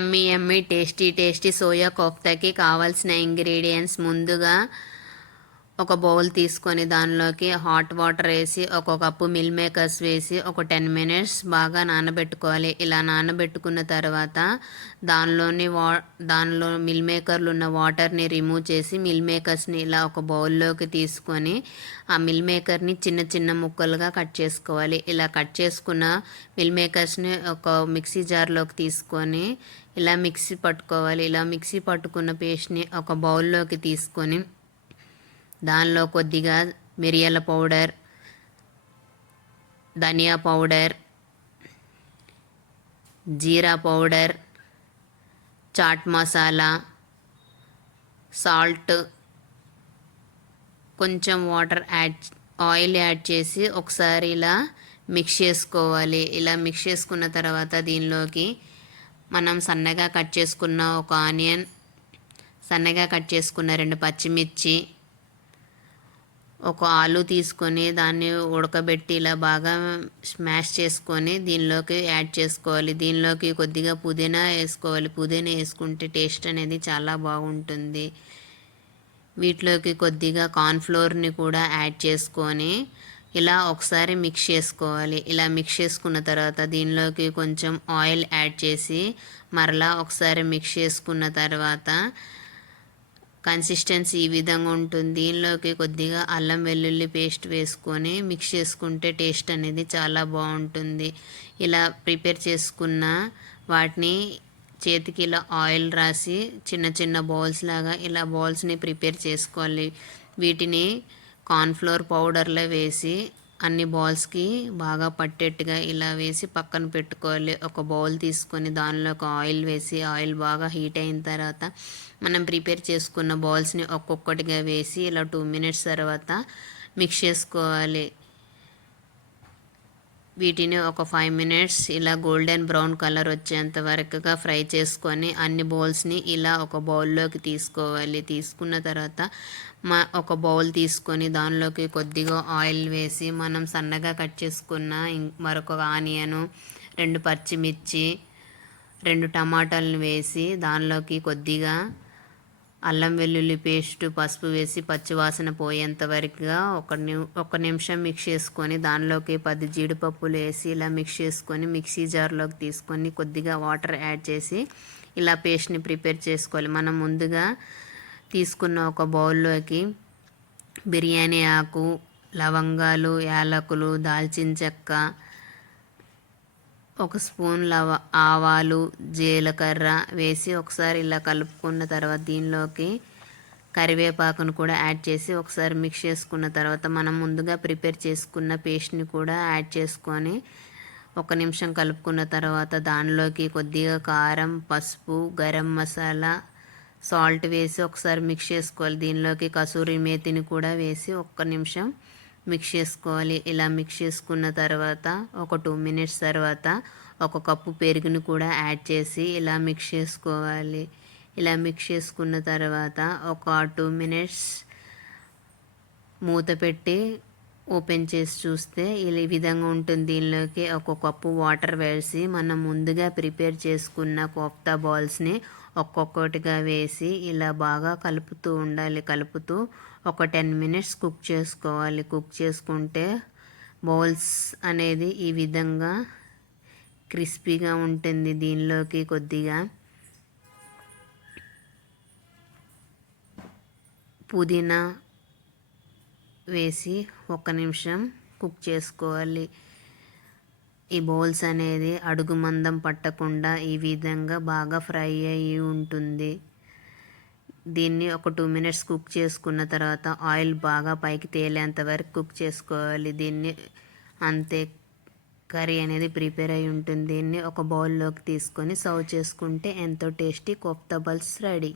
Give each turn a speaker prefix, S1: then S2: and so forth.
S1: Yummy yummy tasty tasty soya కోఫ్తాకి కావాల్సిన ingredients ముందుగా ఒక బౌల్ తీసుకొని దానిలోకి హాట్ వాటర్ వేసి ఒక కప్పు మిల్ మేకర్స్ వేసి ఒక టెన్ మినిట్స్ బాగా నానబెట్టుకోవాలి. ఇలా నానబెట్టుకున్న తర్వాత దానిలోని వా దానిలో మిల్ మేకర్లు ఉన్న వాటర్ని రిమూవ్ చేసి మిల్ మేకర్స్ని ఇలా ఒక బౌల్లోకి తీసుకొని ఆ మిల్ మేకర్ని చిన్న చిన్న ముక్కలుగా కట్ చేసుకోవాలి. ఇలా కట్ చేసుకున్న మిల్ మేకర్స్ని ఒక మిక్సీ జార్లోకి తీసుకొని ఇలా మిక్సీ పట్టుకోవాలి. ఇలా మిక్సీ పట్టుకున్న పేస్ట్ని ఒక బౌల్లోకి తీసుకొని దానిలో కొద్దిగా మిరియాల పౌడర్ ధనియా పౌడర్ జీరా పౌడర్ చాట్ మసాలా సాల్ట్ కొంచెం వాటర్ యాడ్ ఆయిల్ యాడ్ చేసి ఒకసారి ఇలా మిక్స్ చేసుకోవాలి. ఇలా మిక్స్ చేసుకున్న తర్వాత దీనిలోకి మనం సన్నగా కట్ చేసుకున్న ఒక ఆనియన్ సన్నగా కట్ చేసుకున్న రెండు పచ్చిమిర్చి ఒక ఆలు తీసుకొని దాన్ని ఉడకబెట్టి ఇలా బాగా స్మాష్ చేసుకొని దీనిలోకి యాడ్ చేసుకోవాలి. దీనిలోకి కొద్దిగా పుదీనా వేసుకోవాలి. పుదీనా వేసుకుంటే టేస్ట్ అనేది చాలా బాగుంటుంది. వీటిలోకి కొద్దిగా కార్న్ఫ్లోర్ని కూడా యాడ్ చేసుకొని ఇలా ఒకసారి మిక్స్ చేసుకోవాలి. ఇలా మిక్స్ చేసుకున్న తర్వాత దీనిలోకి కొంచెం ఆయిల్ యాడ్ చేసి మరలా ఒకసారి మిక్స్ చేసుకున్న తర్వాత కన్సిస్టెన్సీ ఈ విధంగా ఉంటుంది. దీనిలోకి కొద్దిగా అల్లం వెల్లుల్లి పేస్ట్ వేసుకొని మిక్స్ చేసుకుంటే టేస్ట్ అనేది చాలా బాగుంటుంది. ఇలా ప్రిపేర్ చేసుకున్న వాటిని చేతికి ఇలా ఆయిల్ రాసి చిన్న చిన్న బౌల్స్ లాగా ఇలా బౌల్స్ని ప్రిపేర్ చేసుకోవాలి. వీటిని కార్న్ఫ్లోర్ పౌడర్లో వేసి అన్ని బాల్స్కి బాగా పట్టేట్టుగా ఇలా వేసి పక్కన పెట్టుకోవాలి. ఒక బౌల్ తీసుకొని దానిలో ఒక ఆయిల్ వేసి ఆయిల్ బాగా హీట్ అయిన తర్వాత మనం ప్రిపేర్ చేసుకున్న బాల్స్ని ఒక్కొక్కటిగా వేసి ఇలా టూ మినిట్స్ తర్వాత మిక్స్ చేసుకోవాలి. వీటిని ఒక ఫైవ్ మినిట్స్ ఇలా గోల్డెన్ బ్రౌన్ కలర్ వచ్చేంత వరకుగా ఫ్రై చేసుకొని అన్ని బౌల్స్ని ఇలా ఒక బౌల్లోకి తీసుకోవాలి. తీసుకున్న తర్వాత మా ఒక బౌల్ తీసుకొని దానిలోకి కొద్దిగా ఆయిల్ వేసి మనం సన్నగా కట్ చేసుకున్న మరొక ఆనియను రెండు పచ్చిమిర్చి రెండు టమాటాలను వేసి దానిలోకి కొద్దిగా అల్లం వెల్లుల్లి పేస్ట్ పసుపు వేసి పచ్చివాసన పోయేంత వరకుగా ఒక ని ఒక నిమిషం మిక్స్ చేసుకొని దానిలోకి పది జీడిపప్పులు వేసి ఇలా మిక్స్ చేసుకొని మిక్సీ జార్లోకి తీసుకొని కొద్దిగా వాటర్ యాడ్ చేసి ఇలా పేస్ట్ని ప్రిపేర్ చేసుకోవాలి. మనం ముందుగా తీసుకున్న ఒక బౌల్లోకి బిర్యానీ ఆకు లవంగాలు యాలకులు దాల్చిన చెక్క ఒక స్పూన్ లవ ఆవాలు జీలకర్ర వేసి ఒకసారి ఇలా కలుపుకున్న తర్వాత దీనిలోకి కరివేపాకును కూడా యాడ్ చేసి ఒకసారి మిక్స్ చేసుకున్న తర్వాత మనం ముందుగా ప్రిపేర్ చేసుకున్న పేస్ట్ని కూడా యాడ్ చేసుకొని ఒక నిమిషం కలుపుకున్న తర్వాత దానిలోకి కొద్దిగా కారం పసుపు గరం మసాలా సాల్ట్ వేసి ఒకసారి మిక్స్ చేసుకోవాలి. దీనిలోకి కసూరి మేతిని కూడా వేసి ఒక్క నిమిషం మిక్స్ చేసుకోవాలి. ఇలా మిక్స్ చేసుకున్న తర్వాత ఒక టూ మినిట్స్ తర్వాత ఒక కప్పు పెరుగును కూడా యాడ్ చేసి ఇలా మిక్స్ చేసుకోవాలి. ఇలా మిక్స్ చేసుకున్న తర్వాత ఒక టూ మినిట్స్ మూత పెట్టి ఓపెన్ చేసి చూస్తే ఈ విధంగా ఉంటుంది. దీనిలోకి ఒక కప్పు వాటర్ వేసి మనం ముందుగా ప్రిపేర్ చేసుకున్న కోఫ్తా బాల్స్ని ఒక్కొక్కటిగా వేసి ఇలా బాగా కలుపుతూ ఉండాలి. కలుపుతూ ఒక టెన్ మినిట్స్ కుక్ చేసుకోవాలి. కుక్ చేసుకుంటే బౌల్స్ అనేది ఈ విధంగా క్రిస్పీగా ఉంటుంది దీనిలోకి కొద్దిగా. పుదీనా వేసి ఒక నిమిషం కుక్ చేసుకోవాలి. ఈ బౌల్స్ అనేది అడుగు మందం పట్టకుండా ఈ విధంగా బాగా ఫ్రై అయ్యి ఉంటుంది. దీన్ని ఒక టూ మినిట్స్ కుక్ చేసుకున్న తర్వాత ఆయిల్ బాగా పైకి తేలేంత వరకు కుక్ చేసుకోవాలి. దీన్ని అంతే కర్రీ అనేది ప్రిపేర్ అయి ఉంటుంది. దీన్ని ఒక బౌల్లోకి తీసుకొని సర్వ్ చేసుకుంటే ఎంతో టేస్టీ కోఫ్తా బల్స్ రెడీ.